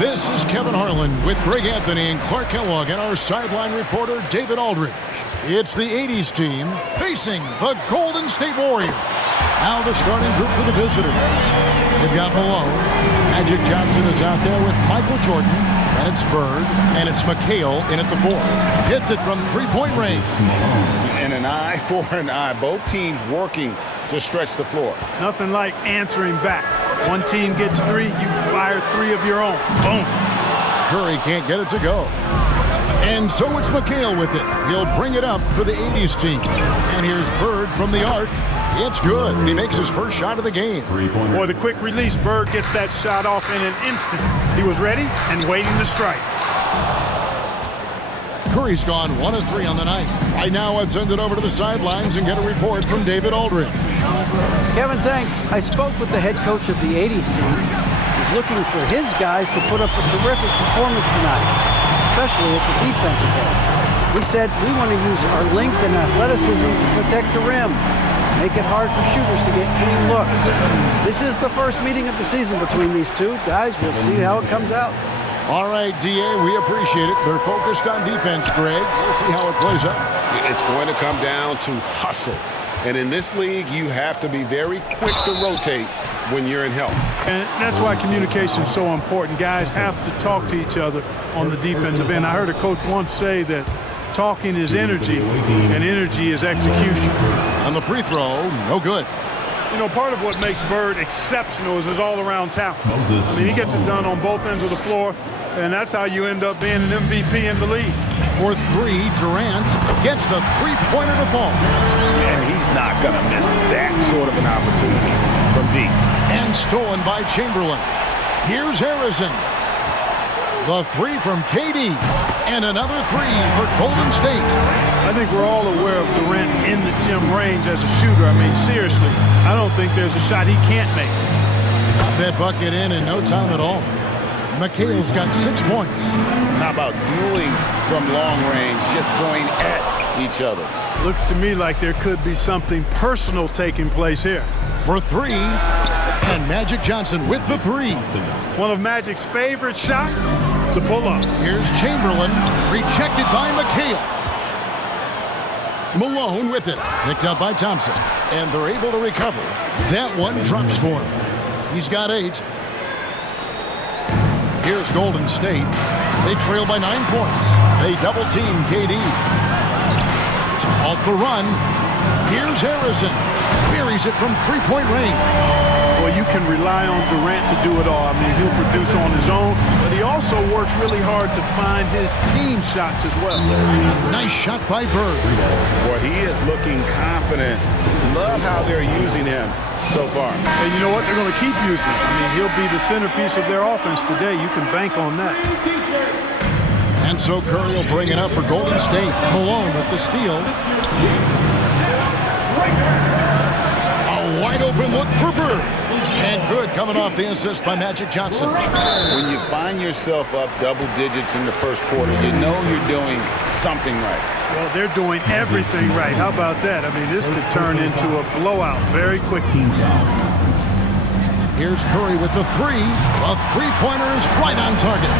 This is Kevin Harlan with Greg Anthony and Clark Kellogg and our sideline reporter David Aldridge. It's the 80s team facing the Golden State Warriors. Now the starting group for the visitors. They've got Malone. Magic Johnson is out there with Michael Jordan. And it's Bird. And it's McHale in at the 4. Hits it from three-point range. And an eye for an eye. Both teams working to stretch the floor. Nothing like answering back. One team gets 3, you fire 3 of your own. Boom. Curry can't get it to go. And so it's McHale with it. He'll bring it up for the 80s team. And here's Bird from the arc. It's good. And he makes his first shot of the game. Boy, the quick release, Bird gets that shot off in an instant. He was ready and waiting to strike. Curry's gone 1 of 3 on the night. Right now, I'd send it over to the sidelines and get a report from David Aldridge. Kevin, thanks. I spoke with the head coach of the 80s team. He's looking for his guys to put up a terrific performance tonight, especially at the defensive end. We said we want to use our length and athleticism to protect the rim, make it hard for shooters to get clean looks. This is the first meeting of the season between these two guys. We'll see how it comes out. All right, D.A., we appreciate it. They're focused on defense, Greg. We'll see how it plays out. It's going to come down to hustle. And in this league, you have to be very quick to rotate when you're in help. And that's why communication is so important. Guys have to talk to each other on the defensive end. I heard a coach once say that talking is energy, and energy is execution. On the free throw, no good. You know, part of what makes Bird exceptional is his all-around talent. I mean, he gets it done on both ends of the floor, and that's how you end up being an MVP in the league. For 3, Durant gets the three-pointer to fall. And he's not going to miss that sort of an opportunity from deep. And stolen by Chamberlain. Here's Harrison. The 3 from KD. And another 3 for Golden State. I think we're all aware of Durant's in-the-gym range as a shooter. I mean, seriously, I don't think there's a shot he can't make. Got that bucket in no time at all. McHale's got 6 points. How about dueling from long range, just going at each other? Looks to me like there could be something personal taking place here. For 3, and Magic Johnson with the 3. One of Magic's favorite shots to pull up. Here's Chamberlain, rejected by McHale. Malone with it, picked up by Thompson, and they're able to recover. That one drops for him. He's got 8. Here's Golden State. They trail by 9 points. They double-team KD. Off the run. Here's Harrison. Buries it from three-point range. Well, you can rely on Durant to do it all. I mean, he'll produce on his own, but he also works really hard to find his team shots as well. Nice shot by Bird. Boy, he is looking confident. Love how they're using him so far. And you know what? They're going to keep using him. I mean, he'll be the centerpiece of their offense today. You can bank on that. And so Curry will bring it up for Golden State. Malone with the steal. A wide open look for Bird. And good coming off the assist by Magic Johnson. When you find yourself up double digits in the first quarter, you know you're doing something right. Well, they're doing everything right. How about that? I mean, this could turn into a blowout very quickly. Here's Curry with the 3. A three-pointer is right on target.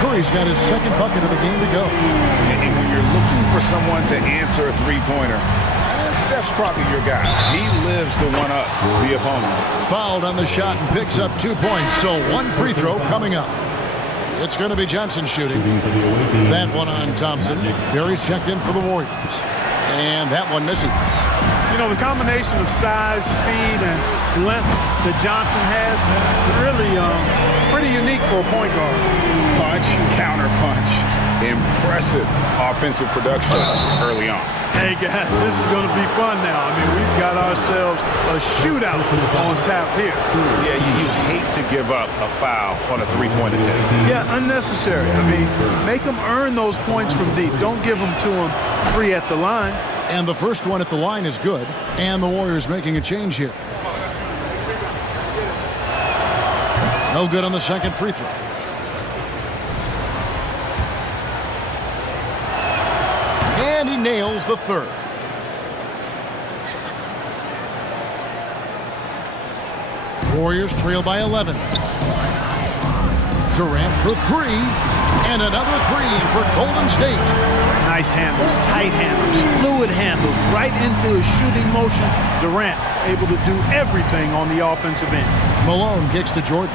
Curry's got his second bucket of the game to go. And when you're looking for someone to answer a three-pointer, Steph's probably your guy. He lives to one-up the opponent. Fouled on the shot and picks up 2 points, so 1 free throw coming up. It's going to be Johnson shooting. That one on Thompson. Barry's checked in for the Warriors. And that one misses. You know, the combination of size, speed, and length that Johnson has, really pretty unique for a point guard. Punch, counter punch. Impressive offensive production early on. Hey, guys, this is going to be fun now. I mean, we've got ourselves a shootout on tap here. Yeah, you hate to give up a foul on a three-point attempt. Yeah, unnecessary. I mean, make them earn those points from deep. Don't give them to them free at the line. And the first one at the line is good. And the Warriors making a change here. No good on the second free throw. And he nails the third. Warriors trail by 11. Durant for three, and another three for Golden State. Nice handles, tight handles, fluid handles, right into his shooting motion. Durant able to do everything on the offensive end. Malone kicks to Jordan.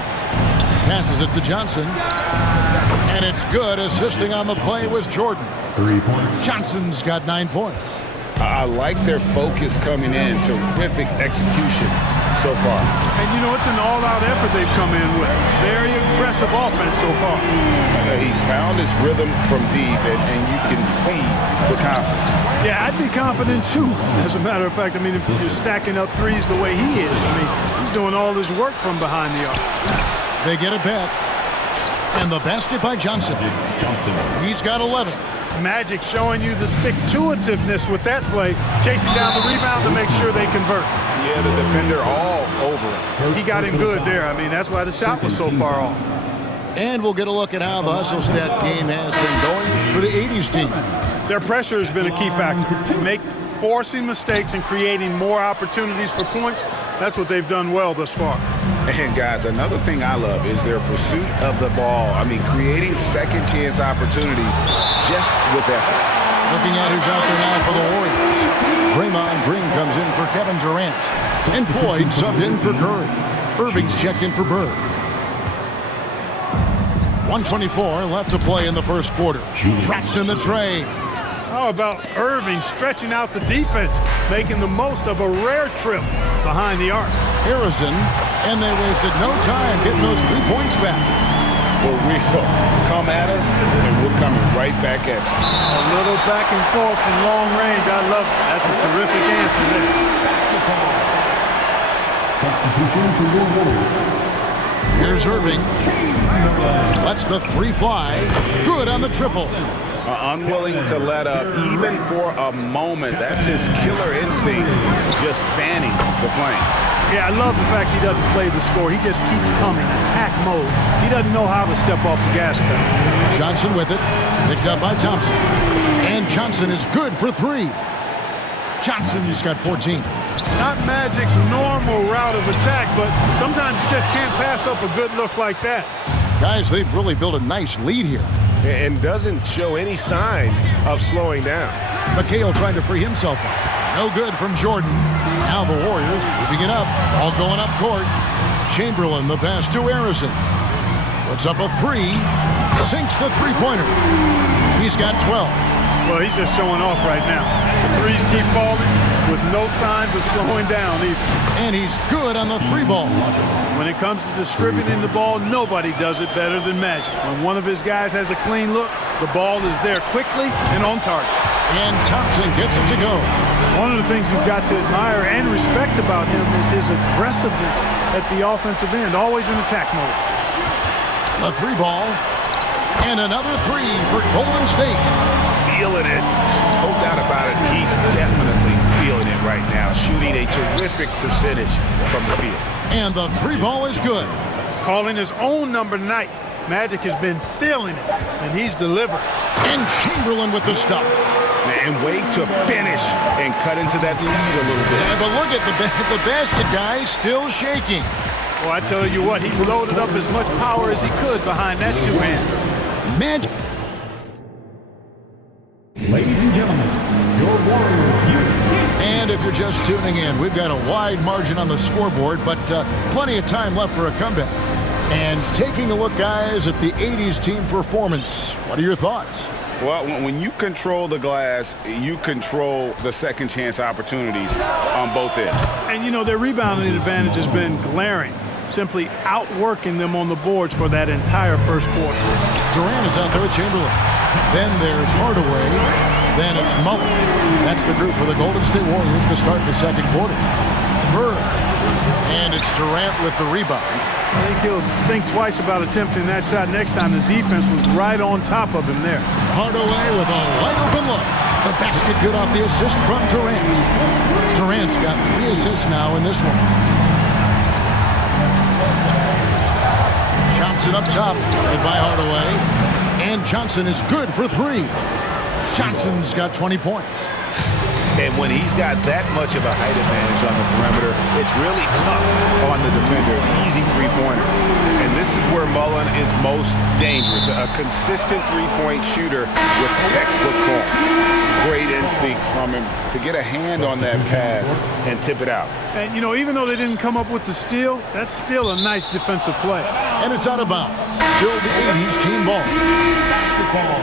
Passes it to Johnson. And it's good. Assisting on the play was Jordan. 3 points. Johnson's got 9 points. I like their focus coming in. Terrific execution so far. And, you know, it's an all-out effort they've come in with. Very aggressive offense so far. He's found his rhythm from deep, and you can see the confidence. Yeah, I'd be confident, too. As a matter of fact, I mean, if you're stacking up threes the way he is, I mean, he's doing all his work from behind the arc. They get it back. And the basket by Johnson. He's got 11. Magic showing you the stick-to-itiveness with that play, chasing down the rebound to make sure they convert. Yeah, the defender all over him. He got him good there. I mean, that's why the shot was so far off. And we'll get a look at how the hustle stat game has been going for the 80s team. Their pressure has been a key factor. Forcing mistakes and creating more opportunities for points. That's what they've done well thus far. And, guys, another thing I love is their pursuit of the ball. I mean, creating second-chance opportunities just with effort. Looking at who's out there now for the Warriors. Draymond Green comes in for Kevin Durant. And Boyd subbed in for Curry. Irving's checked in for Bird. 1:24 left to play in the first quarter. Drops in the tray. How about Irving stretching out the defense, making the most of a rare trip behind the arc. Harrison, and they wasted no time getting those 3 points back. Well, we'll come at us, and we're coming right back at you. A little back and forth from long range. I love it. That's a terrific answer there. Substitution for your Warriors. Here's Irving. Lets the three fly. Good on the triple. Unwilling to let up, even for a moment. That's his killer instinct, just fanning the flame. Yeah, I love the fact he doesn't play the score. He just keeps coming, attack mode. He doesn't know how to step off the gas pedal. Johnson with it, picked up by Thompson. And Johnson is good for three. Johnson's got 14. Not Magic's normal route of attack, but sometimes you just can't pass up a good look like that. Guys, they've really built a nice lead here. And doesn't show any sign of slowing down. McHale trying to free himself up. No good from Jordan. Now the Warriors moving it up, all going up court. Chamberlain the pass to Harrison. Puts up a three, sinks the three-pointer. He's got 12. Well, he's just showing off right now. The threes keep falling with no signs of slowing down either. And he's good on the three ball. When it comes to distributing the ball, nobody does it better than Magic. When one of his guys has a clean look, the ball is there quickly and on target. And Thompson gets it to go. One of the things you've got to admire and respect about him is his aggressiveness at the offensive end, always in attack mode. A three ball. And another three for Golden State. Feeling it. No doubt about it. He's definitely feeling it right now. Shooting a terrific percentage from the field. And the three ball is good. Calling his own number tonight. Magic has been feeling it, and he's delivered. And Chamberlain with the stuff. And wait to finish and cut into that lead a little bit. Yeah, but look at the basket guy still shaking. Well, I tell you what, he loaded up as much power as he could behind that two-hander. Magic. Ladies and gentlemen, your Warriors. And if you're just tuning in, we've got a wide margin on the scoreboard, but plenty of time left for a comeback. And taking a look, guys, at the 80s team performance, what are your thoughts? Well, when you control the glass, you control the second chance opportunities on both ends. And, you know, their rebounding advantage has been glaring, simply outworking them on the boards for that entire first quarter. Durant is out there with Chamberlain. Then there's Hardaway. Then it's Mullen. That's the group for the Golden State Warriors to start the second quarter. Bird. And it's Durant with the rebound. I think he'll think twice about attempting that shot next time. The defense was right on top of him there. Hardaway with a wide open look. The basket good off the assist from Durant. Durant's got 3 assists now in this one. Johnson up top, guarded by Hardaway. And Johnson is good for three. Johnson's got 20 points. And when he's got that much of a height advantage on the perimeter, it's really tough on the defender. An easy three-pointer. And this is where Mullen is most dangerous. A consistent three-point shooter with textbook form. Great instincts from him to get a hand on that pass and tip it out. And, you know, even though they didn't come up with the steal, that's still a nice defensive play. And it's out of bounds. Still the 80s team ball. Basketball.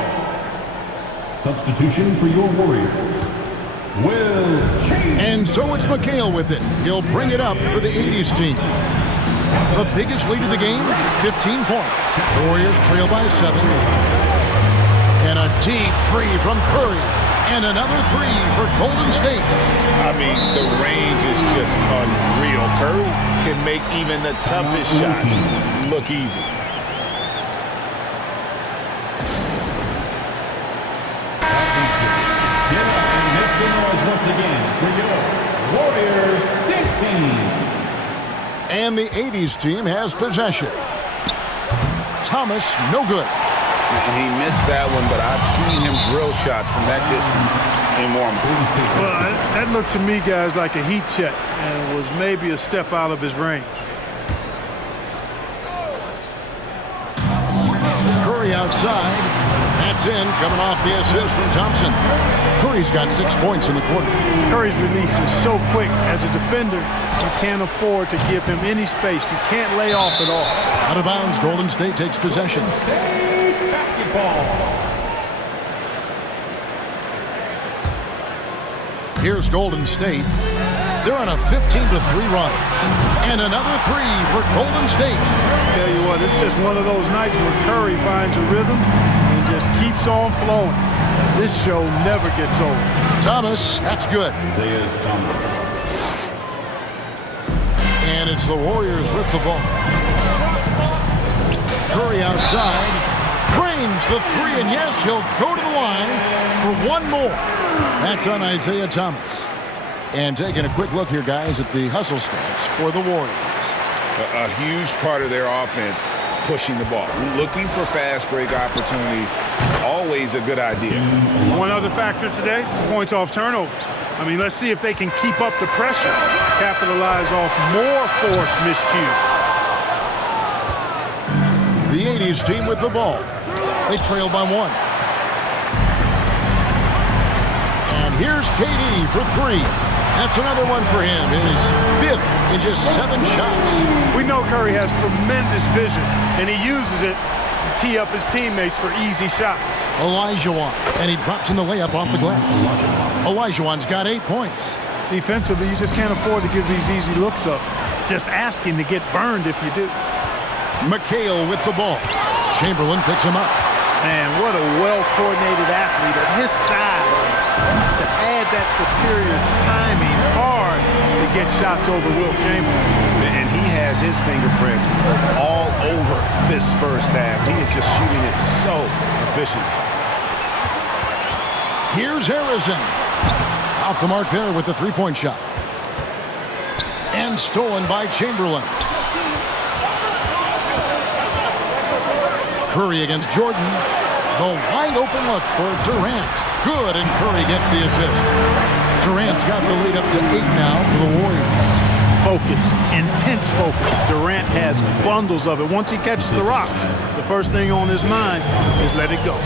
Substitution for your Warriors. Will Chamberlain. And so it's McHale with it. He'll bring it up for the 80s team. The biggest lead of the game, 15 points. The Warriors trail by 7. And a deep three from Curry. And another three for Golden State. I mean, the range is just unreal. Curry can make even the toughest shots look easy. Once again for your Warriors 16. And the 80s team has possession. Thomas, no good. He missed that one, but I've seen him drill shots from that distance in warm-up. Well, that looked to me, guys, like a heat check and was maybe a step out of his range. Curry outside. That's in, coming off the assist from Thompson. Curry's got 6 points in the quarter. Curry's release is so quick. As a defender, you can't afford to give him any space. You can't lay off at all. Out of bounds, Golden State takes possession. State basketball. Here's Golden State. They're on a 15-3 run. And another three for Golden State. Tell you what, it's just one of those nights where Curry finds a rhythm and just keeps on flowing. This show never gets old. Thomas, that's good. Isaiah Thomas. And it's the Warriors with the ball. Curry outside. Cranes the three, and yes, he'll go to the line for one more. That's on Isaiah Thomas. And taking a quick look here, guys, at the hustle stats for the Warriors. A huge part of their offense, pushing the ball. Looking for fast break opportunities, always a good idea. One other factor today, points off turnover. I mean, let's see if they can keep up the pressure, capitalize off more forced miscues. The 80s team with the ball. They trail by 1. And here's KD for 3. That's another one for him. His 5th in just 7 shots. We know Curry has tremendous vision, and he uses it to tee up his teammates for easy shots. Olajuwon, and he drops in the layup off the glass. Olajuwon's got 8 points. Defensively, you just can't afford to give these easy looks up. Just asking to get burned if you do. McHale with the ball. Chamberlain picks him up. Man, what a well-coordinated athlete at his size. To add that superior timing, hard to get shots over Wilt Chamberlain. And he has his fingerprints all over this first half. He is just shooting it so efficient. Here's Harrison. Off the mark there with the three-point shot. And stolen by Chamberlain. Curry against Jordan. The wide open look for Durant. Good, and Curry gets the assist. Durant's got the lead up to 8 now for the Warriors. Focus, intense focus. Durant has bundles of it. Once he catches the rock, the first thing on his mind is let it go.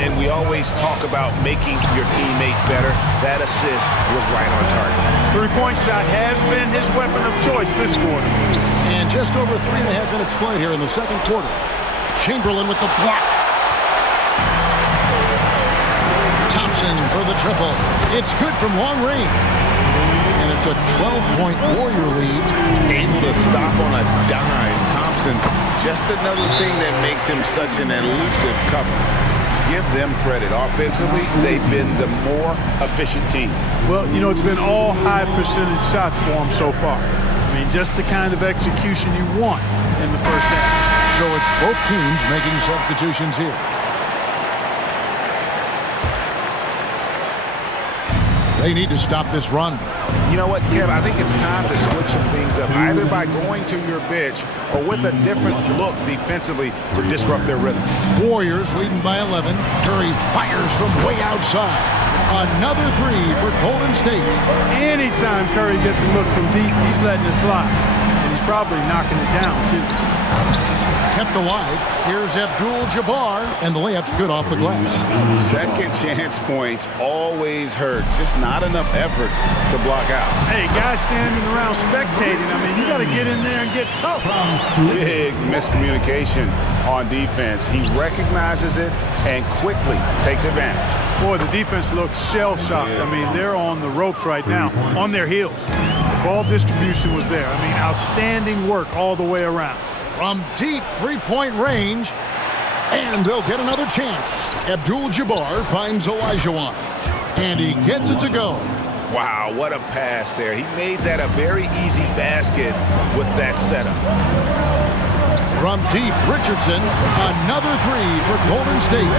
And we always talk about making your teammate better. That assist was right on target. Three-point shot has been his weapon of choice this quarter. And just over 3.5 minutes played here in the second quarter. Chamberlain with the block. Thompson for the triple. It's good from long range. And it's a 12-point Warrior lead. Able to stop on a dime. Thompson, just another thing that makes him such an elusive cover. Give them credit. Offensively, they've been the more efficient team. Well, you know, it's been all high percentage shots for them so far. I mean, just the kind of execution you want in the first half. So it's both teams making substitutions here. They need to stop this run. You know what, Kev? I think it's time to switch some things up, either by going to your bench or with a different look defensively to disrupt their rhythm. Warriors leading by 11. Curry fires from way outside. Another three for Golden State. Anytime Curry gets a look from deep, he's letting it fly. And he's probably knocking it down, too. Kept alive. Here's Abdul-Jabbar, and the layup's good off the glass. Second chance points always hurt. Just not enough effort to block out. Hey, guys standing around spectating, I mean, you got to get in there and get tough. Big miscommunication on defense. He recognizes it and quickly takes advantage. Boy, the defense looks shell-shocked. I mean, they're on the ropes right now, on their heels. The ball distribution was there. I mean, outstanding work all the way around. From deep three-point range, and they'll get another chance. Abdul-Jabbar finds Olajuwon, and he gets it to go. Wow, what a pass there. He made that a very easy basket with that setup. From deep, Richardson, another three for Golden State.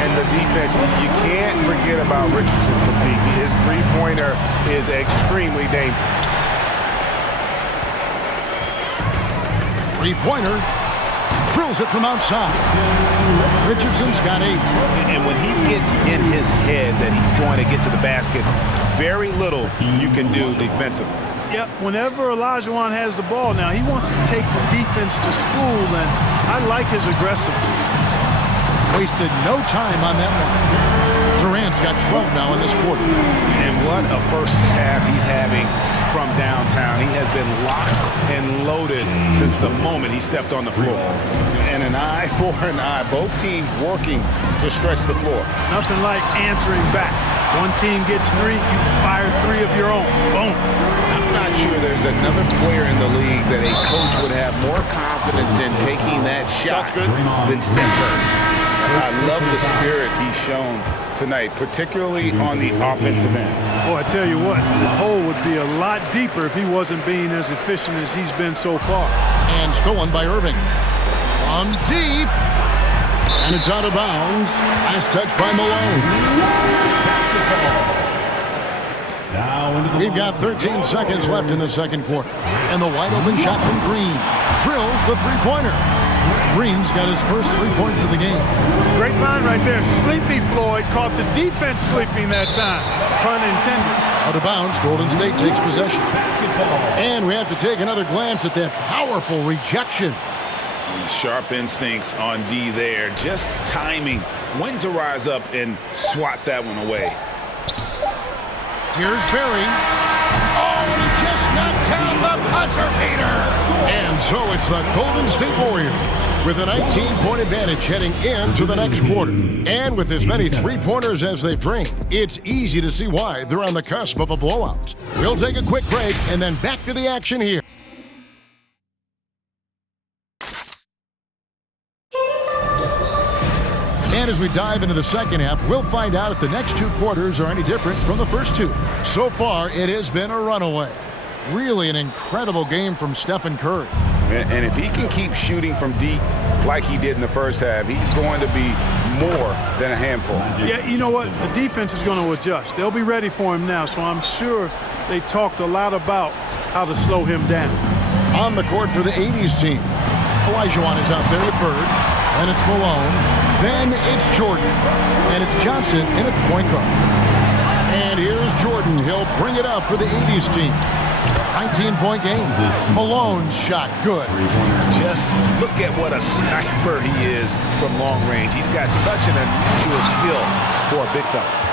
And the defense, you can't forget about Richardson from deep. His three-pointer is extremely dangerous. Three-pointer, drills it from outside. Richardson's got 8. And when he gets in his head that he's going to get to the basket, very little you can do defensively. Yep, whenever Olajuwon has the ball now, he wants to take the defense to school, and I like his aggressiveness. Wasted no time on that one. Durant's got 12 now in this quarter. And what a first half he's having from downtown. He has been locked and loaded since the moment he stepped on the floor. And an eye for an eye. Both teams working to stretch the floor. Nothing like answering back. One team gets 3, you fire 3 of your own. Boom. I'm not sure there's another player in the league that a coach would have more confidence in taking that shot than Steph Curry. I love the spirit he's shown tonight, particularly on the offensive end. Boy, I tell you what, the hole would be a lot deeper if he wasn't being as efficient as he's been so far. And stolen by Irving. From deep. And it's out of bounds. Last touch by Malone. We've got 13 seconds left in the second quarter. And the wide open shot from Green. Drills the three-pointer. Green's got his first 3 points of the game. Great find right there. Sleepy Floyd caught the defense sleeping that time. Pun intended. Out of bounds, Golden State takes possession. And we have to take another glance at that powerful rejection. Sharp instincts on D there. Just timing when to rise up and swat that one away. Here's Barry. Oh, and he just knocked down the buzzer beater. And so it's the Golden State Warriors with a 19-point advantage heading into the next quarter. And with as many three-pointers as they've drained, it's easy to see why they're on the cusp of a blowout. We'll take a quick break and then back to the action here. And as we dive into the second half, we'll find out if the next 2 quarters are any different from the first 2. So far, it has been a runaway. Really an incredible game from Stephen Curry. And if he can keep shooting from deep like he did in the first half, he's going to be more than a handful. Yeah, you know what? The defense is going to adjust. They'll be ready for him now, so I'm sure they talked a lot about how to slow him down. On the court for the 80s team, Olajuwon is out there with Bird. And it's Malone. Then it's Jordan. And it's Johnson in at the point guard. And here's Jordan. He'll bring it up for the 80s team. 19-point game. Malone's shot good. Just look at what a sniper he is from long range. He's got such an unusual skill for a big fella.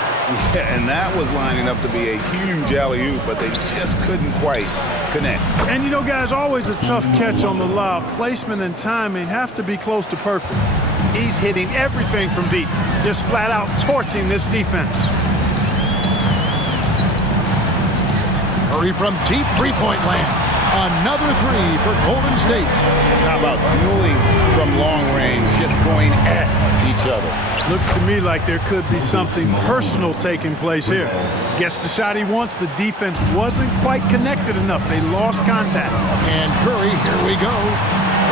Yeah, and that was lining up to be a huge alley-oop, but they just couldn't quite connect. And you know, guys, always a tough catch on the lob. Placement and timing have to be close to perfect. He's hitting everything from deep, just flat out torching this defense. Curry from deep three-point land. Another 3 for Golden State. How about dueling from long range, just going at each other? Looks to me like there could be something personal taking place here. Gets the shot he wants. The defense wasn't quite connected enough. They lost contact. And Curry, here we go,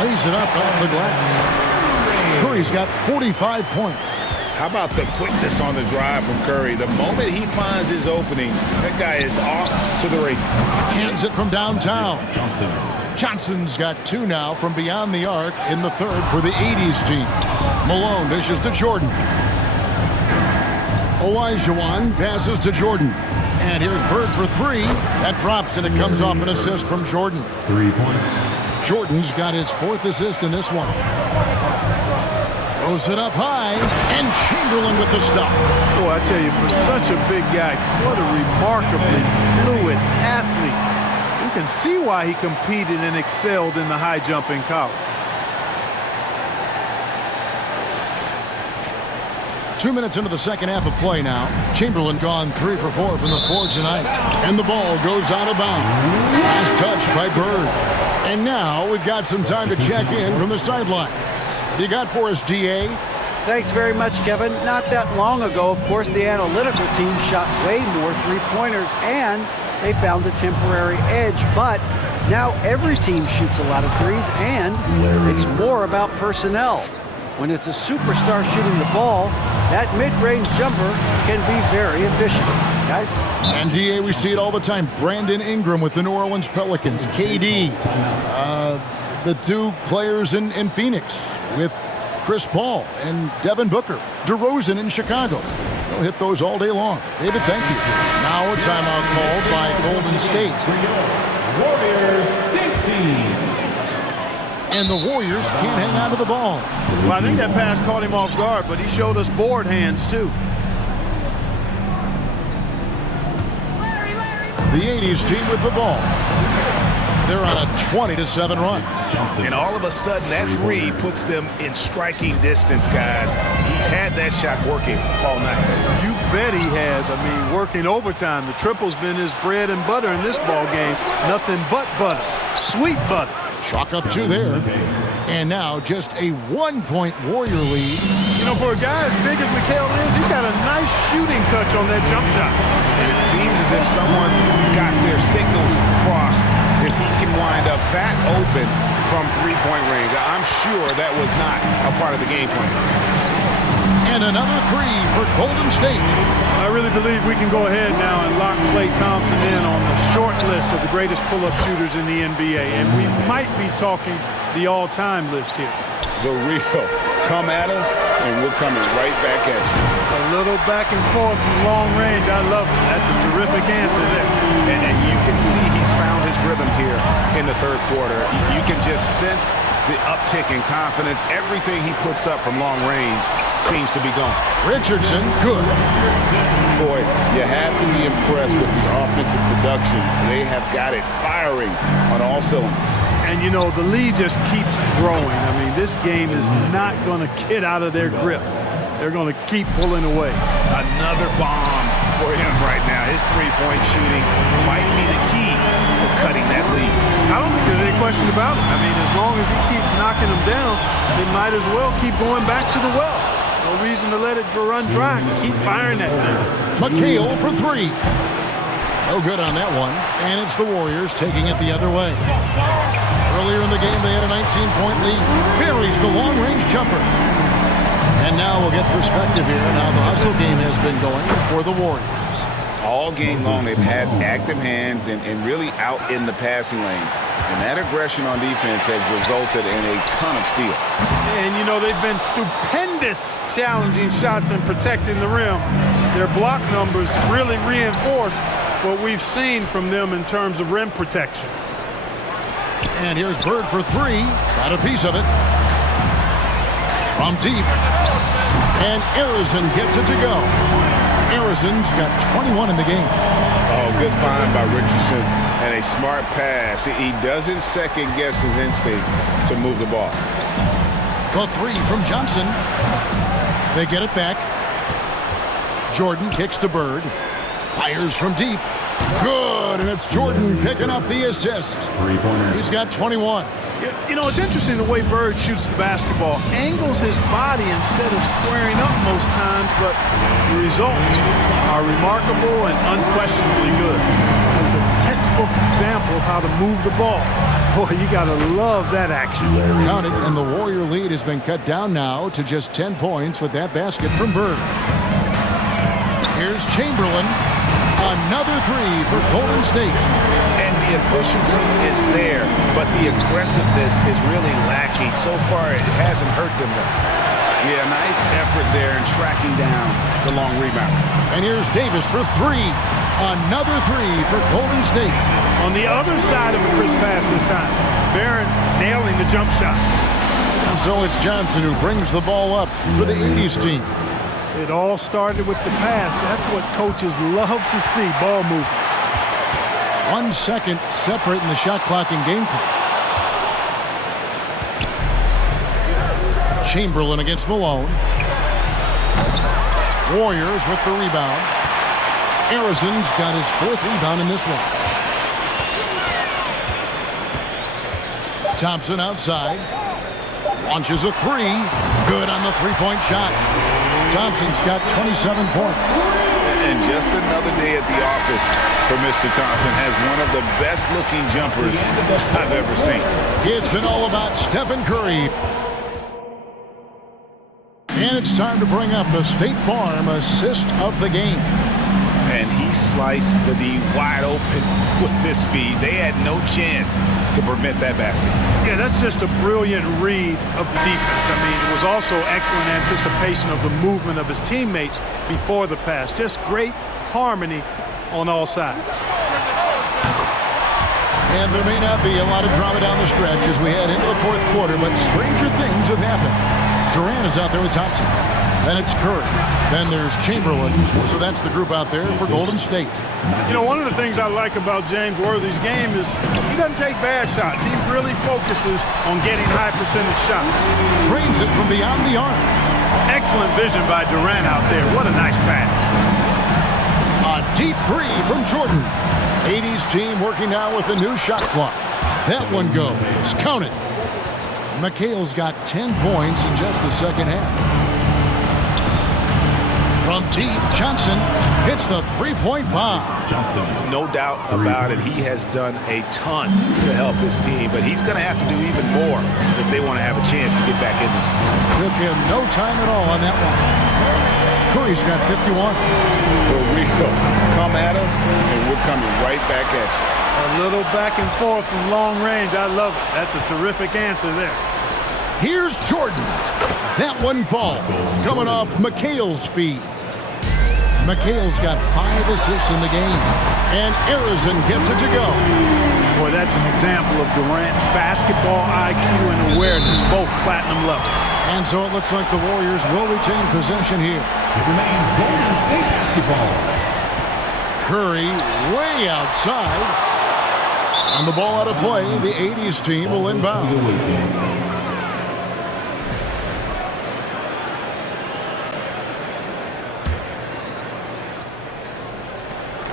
lays it up off the glass. Curry's got 45 points. How about the quickness on the drive from Curry? The moment he finds his opening, that guy is off to the races. Hands it from downtown. Johnson's got 2 now from beyond the arc in the third for the 80s team. Malone dishes to Jordan. Olajuwon passes to Jordan. And here's Bird for three. That drops, and it comes off an assist from Jordan. 3 points. Jordan's got his fourth assist in this one. Throws it up high, and Chamberlain with the stuff. Boy, I tell you, for such a big guy, what a remarkably fluid athlete. You can see why he competed and excelled in the high jump in college. 2 minutes into the second half of play now. Chamberlain gone 3 for 4 from the floor tonight. And the ball goes out of bounds. Last touch by Bird. And now we've got some time to check in from the sidelines. You got for us, D.A.? Thanks very much, Kevin. Not that long ago, of course, the analytical team shot way more three-pointers, and they found a temporary edge. But now every team shoots a lot of threes, and it's more about personnel. When it's a superstar shooting the ball, that mid-range jumper can be very efficient. Guys? And, D.A., we see it all the time. Brandon Ingram with the New Orleans Pelicans. KD, the two players in Phoenix with Chris Paul and Devin Booker. DeRozan in Chicago. They'll hit those all day long. David, thank you. Now a timeout called by Golden State. Warriors 16. And the Warriors can't hang on to the ball. Well, I think that pass caught him off guard, but he showed us board hands, too. The 80s team with the ball. They're on a 20-7 run. And all of a sudden, that three puts them in striking distance, guys. He's had that shot working all night. You bet he has. I mean, working overtime. The triple's been his bread and butter in this ball game. Nothing but butter. Sweet butter. Chalk up 2 there. And now just a 1-point Warrior lead. You know, for a guy as big as Mikal is, he's got a nice shooting touch on that jump shot. And it seems as if someone got their signals crossed. If he can wind up that open from three-point range, I'm sure that was not a part of the game plan. And another 3 for Golden State. I really believe we can go ahead now and lock Klay Thompson in on the short list of the greatest pull-up shooters in the NBA. And we might be talking the all-time list here. The real. Come at us, and we're coming right back at you. A little back and forth from long range. I love it. That's a terrific answer there. And you can see he's found his rhythm here in the third quarter. You can just sense the uptick in confidence. Everything he puts up from long range seems to be going. Richardson, good. Boy, you have to be impressed with the offensive production. They have got it firing on all cylinders. And, you know, the lead just keeps growing. I mean, this game is not going to get out of their grip. They're going to keep pulling away. Another bomb for him right now. His three-point shooting might be the key to cutting that lead. I don't think there's any question about it. I mean, as long as he keeps knocking them down, they might as well keep going back to the well. No reason to let it run dry. Keep firing that thing. McHale for 3. No good on that one. And it's the Warriors taking it the other way. Earlier in the game, they had a 19-point lead. Buries the long-range jumper. And now we'll get perspective here on how the hustle game has been going for the Warriors. All game long, they've had active hands and really out in the passing lanes. And that aggression on defense has resulted in a ton of steal. And, you know, they've been stupendous challenging shots and protecting the rim. Their block numbers really reinforce what we've seen from them in terms of rim protection. And here's Bird for 3. Got a piece of it. From deep. And Arizon gets it to go. Arizon's got 21 in the game. Oh, good find by Richardson and a smart pass. He doesn't second-guess his instinct to move the ball. The 3 from Johnson. They get it back. Jordan kicks to Bird. Fires from deep. Good, and it's Jordan picking up the assist. Three-pointer. He's got 21. You know, it's interesting the way Bird shoots the basketball. Angles his body instead of squaring up most times, but the results are remarkable and unquestionably good. It's a textbook example of how to move the ball. Boy, you got to love that action. Count it, and the Warrior lead has been cut down now to just 10 points with that basket from Bird. Here's Chamberlain. Another 3 for Golden State. And the efficiency is there, but the aggressiveness is really lacking. So far, it hasn't hurt them though. Yeah, nice effort there in tracking down the long rebound. And here's Davis for three. Another three for Golden State. On the other side of a crisp pass this time. Barron nailing the jump shot. And so it's Johnson who brings the ball up for the 80s team. It all started with the pass. That's what coaches love to see, ball movement. 1 second separating the shot clock and game clock. Chamberlain against Malone. Warriors with the rebound. Arizon's got his 4th rebound in this one. Thompson outside. Launches a three. Good on the three-point shot. Thompson's got 27 points. And just another day at the office for Mr. Thompson. Has one of the best-looking jumpers I've ever seen. It's been all about Stephen Curry. And it's time to bring up the State Farm assist of the game. And he sliced the D wide open with this feed. They had no chance to prevent that basket. Yeah, that's just a brilliant read of the defense. I mean, it was also excellent anticipation of the movement of his teammates before the pass. Just great harmony on all sides. And there may not be a lot of drama down the stretch as we head into the 4th quarter, but stranger things have happened. Durant is out there with Thompson. Then it's Curry. Then there's Chamberlain. So that's the group out there for Golden State. You know, one of the things I like about James Worthy's game is he doesn't take bad shots. He really focuses on getting high percentage shots. Trains it from beyond the arc. Excellent vision by Durant out there. What a nice pass. A deep three from Jordan. 80s team working now with the new shot clock. That one goes. Count it. McHale's got 10 points in just the second half. From deep, Johnson hits the three-point bomb. Johnson, no doubt about it. He has done a ton to help his team, but he's going to have to do even more if they want to have a chance to get back in this. Took him no time at all on that one. Curry's got 51. Well, we come at us, and we're coming right back at you. A little back and forth from long range. I love it. That's a terrific answer there. Here's Jordan. That one falls. Coming off McHale's feed. McHale's got 5 assists in the game. And Arizon gets it to go. Boy, that's an example of Durant's basketball IQ and awareness, both platinum level. And so it looks like the Warriors will retain possession here. It remains Golden State basketball. Curry way outside. On the ball out of play, the 80s team will inbound.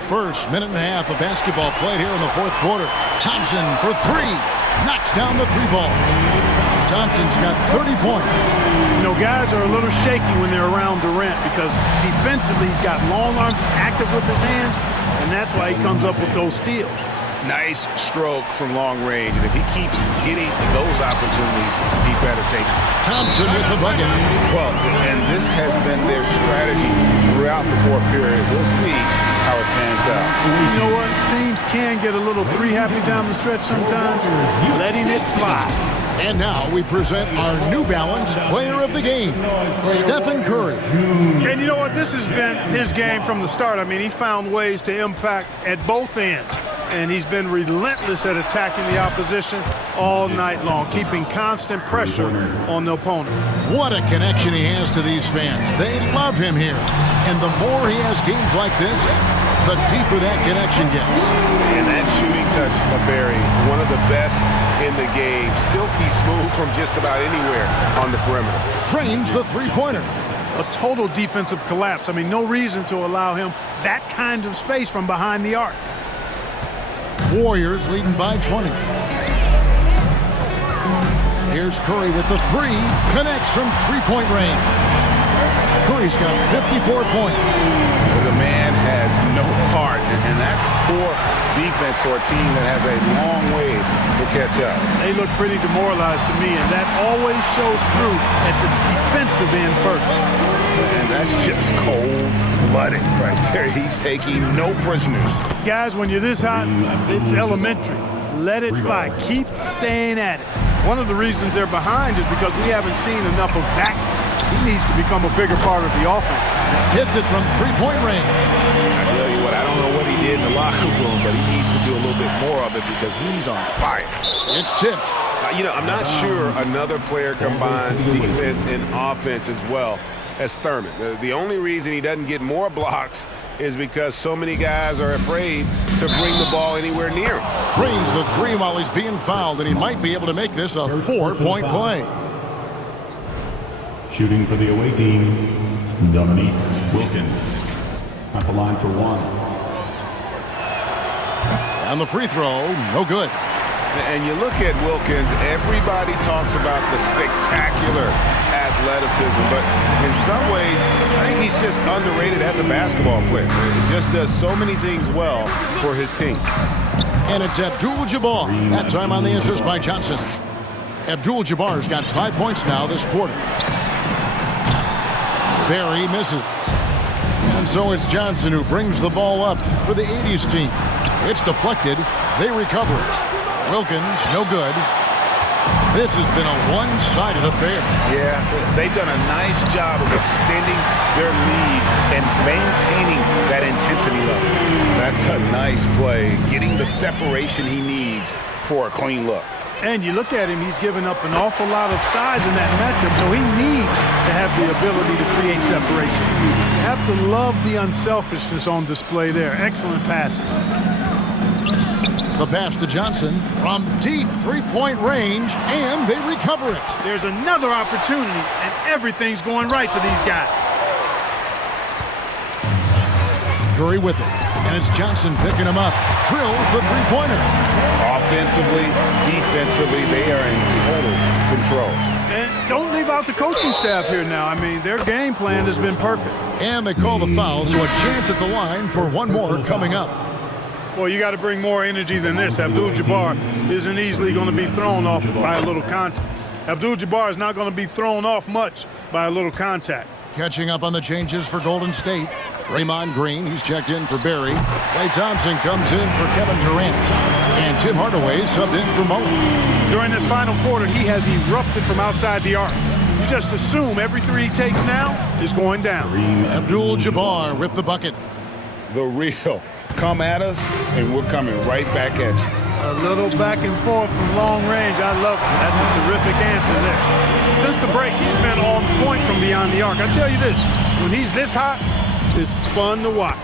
First minute and a half of basketball played here in the 4th quarter. Thompson for three. Knocks down the three ball. Thompson's got 30 points. You know, guys are a little shaky when they're around Durant because defensively he's got long arms, he's active with his hands, and that's why he comes up with those steals. Nice stroke from long range, and if he keeps getting those opportunities, he better take them. Thompson with the bucket. Well, and this has been their strategy throughout the 4th period. We'll see how it pans out. You know what? Teams can get a little three-happy down the stretch sometimes, letting it fly. And now we present our New Balance player of the game, Stephen Curry. And you know what? This has been his game from the start. I mean, he found ways to impact at both ends. And he's been relentless at attacking the opposition all night long, keeping constant pressure on the opponent. What a connection he has to these fans. They love him here. And the more he has games like this, the deeper that connection gets. And that shooting touch of Barry, one of the best in the game. Silky smooth from just about anywhere on the perimeter. Trains the three-pointer. A total defensive collapse. I mean, no reason to allow him that kind of space from behind the arc. Warriors leading by 20. Here's Curry with the three. Connects from three-point range. Curry's got 54 points. The man has no heart, and that's poor defense for a team that has a long way to catch up. They look pretty demoralized to me, and that always shows through at the defensive end first. And that's just cold-blooded right there. He's taking no prisoners. Guys, when you're this hot, it's elementary. Let it fly. Keep staying at it. One of the reasons they're behind is because we haven't seen enough of that he needs to become a bigger part of the offense. Hits it from three-point range. I tell you what, I don't know what he did in the locker room, but he needs to do a little bit more of it because he's on fire. It's tipped. I'm not sure another player combines defense and offense as well as Thurman. The only reason he doesn't get more blocks is because so many guys are afraid to bring the ball anywhere near him. Drains the three while he's being fouled, and he might be able to make this a 4-point play. Shooting for the away team, Dominique Wilkins. At the line for one. And the free throw, no good. And you look at Wilkins, everybody talks about the spectacular athleticism, but in some ways, I think he's just underrated as a basketball player. He just does so many things well for his team. And it's Abdul-Jabbar. That time on the assist by Johnson. Abdul-Jabbar's got 5 points now this quarter. Barry misses. And so it's Johnson who brings the ball up for the 80s team. It's deflected. They recover it. Wilkins, no good. This has been a one-sided affair. Yeah, they've done a nice job of extending their lead and maintaining that intensity level. That's a nice play, getting the separation he needs for a clean look. And you look at him, he's given up an awful lot of size in that matchup, so he needs to have the ability to create separation. You have to love the unselfishness on display there. Excellent passing. The pass to Johnson from deep three-point range, and they recover it. There's another opportunity, and everything's going right for these guys. Curry with it, and it's Johnson picking him up. Drills the three-pointer. Offensively, defensively, they are in total control. And don't leave out the coaching staff here now. I mean, their game plan has been perfect. And they call the foul, so a chance at the line for one more coming up. Well, you got to bring more energy than this. Abdul-Jabbar isn't easily going to be thrown off by a little contact. Abdul-Jabbar is not going to be thrown off much by a little contact. Catching up on the changes for Golden State. Draymond Green, he's checked in for Barry. Klay Thompson comes in for Kevin Durant. And Tim Hardaway subbed in for Mullen. During this final quarter, he has erupted from outside the arc. You just assume every three he takes now is going down. Abdul-Jabbar with the bucket. The real. Come at us, and we're coming right back at you. A little back and forth from long range. I love it. That's a terrific answer there. Since the break, he's been on point from beyond the arc. I tell you this, when he's this hot, it's fun to watch.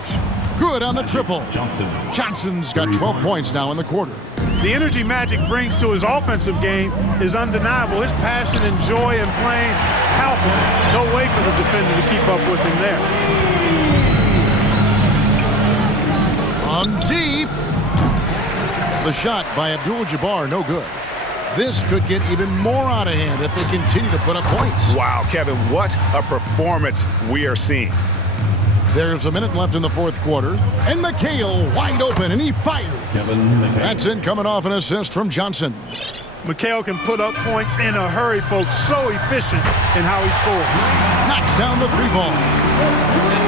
Good on the triple. Johnson's got 12 points now in the quarter. The energy Magic brings to his offensive game is undeniable. His passion and joy in playing, palpable. No way for the defender to keep up with him there. From deep. The shot by Abdul-Jabbar, no good. This could get even more out of hand if they continue to put up points. Wow, Kevin, what a performance we are seeing. There's a minute left in the fourth quarter, and McHale wide open, and he fired. That's in coming off an assist from Johnson. McHale can put up points in a hurry, folks. So efficient in how he scores. Knocks down the three ball.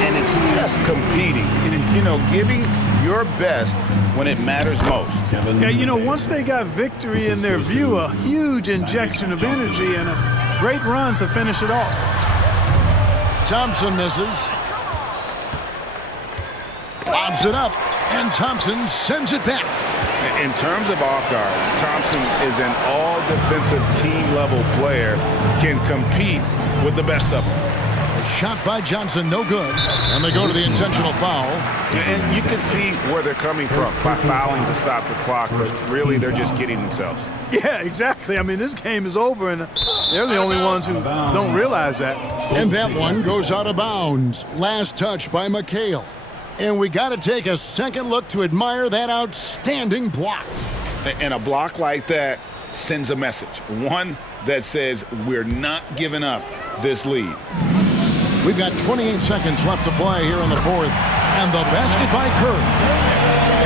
And it's just competing, giving your best when it matters most. Yeah, once they got victory in their view, a huge injection of energy and a great run to finish it off. Thompson misses. Lobs it up, and Thompson sends it back. In terms of off guards, Thompson is an all-defensive team-level player, can compete with the best of them. A shot by Johnson, no good, and they go to the intentional foul. And you can see where they're coming from by fouling to stop the clock, but really they're just kidding themselves. Yeah, exactly. I mean, this game is over, and they're the only ones who don't realize that. And that one goes out of bounds. Last touch by McHale. And we got to take a second look to admire that outstanding block. And a block like that sends a message. One that says we're not giving up this lead. We've got 28 seconds left to play here in the fourth. And the basket by Curry.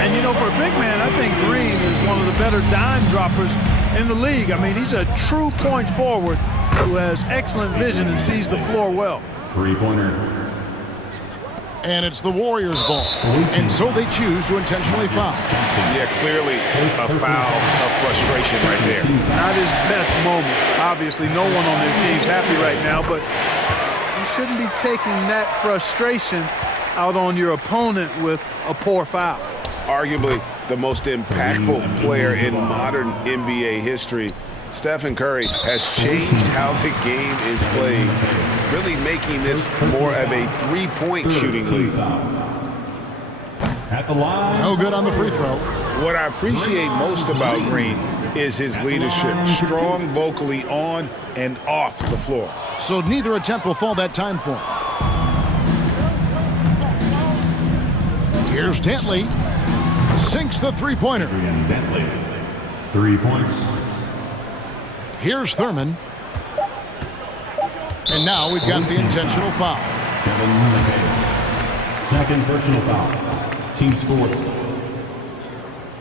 And, for a big man, I think Green is one of the better dime droppers in the league. I mean, he's a true point forward who has excellent vision and sees the floor well. Three-pointer. And it's the Warriors' ball. And so they choose to intentionally foul. Yeah, clearly a foul of frustration right there. Not his best moment. Obviously, no one on their team's happy right now, but shouldn't be taking that frustration out on your opponent with a poor foul. Arguably the most impactful player in modern NBA history, Stephen Curry has changed how the game is played, really making this more of a three-point shooting league. At the line. No good on the free throw. What I appreciate most about Green is his leadership, strong vocally on and off the floor. So neither attempt will fall that time for him. Here's Dantley. Sinks the three-pointer. And Bentley. 3 points. Here's Thurman. And now we've got the intentional foul. Kevin McHale. Second personal foul. Team's fourth.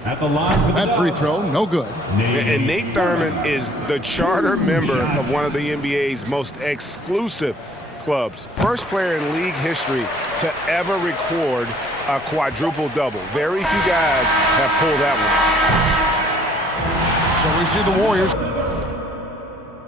At the line for the That free Dubs. throw, no good. And Nate Thurman is the charter member of one of the NBA's most exclusive clubs. First player in league history to ever record a quadruple-double. Very few guys have pulled that one. So we see the Warriors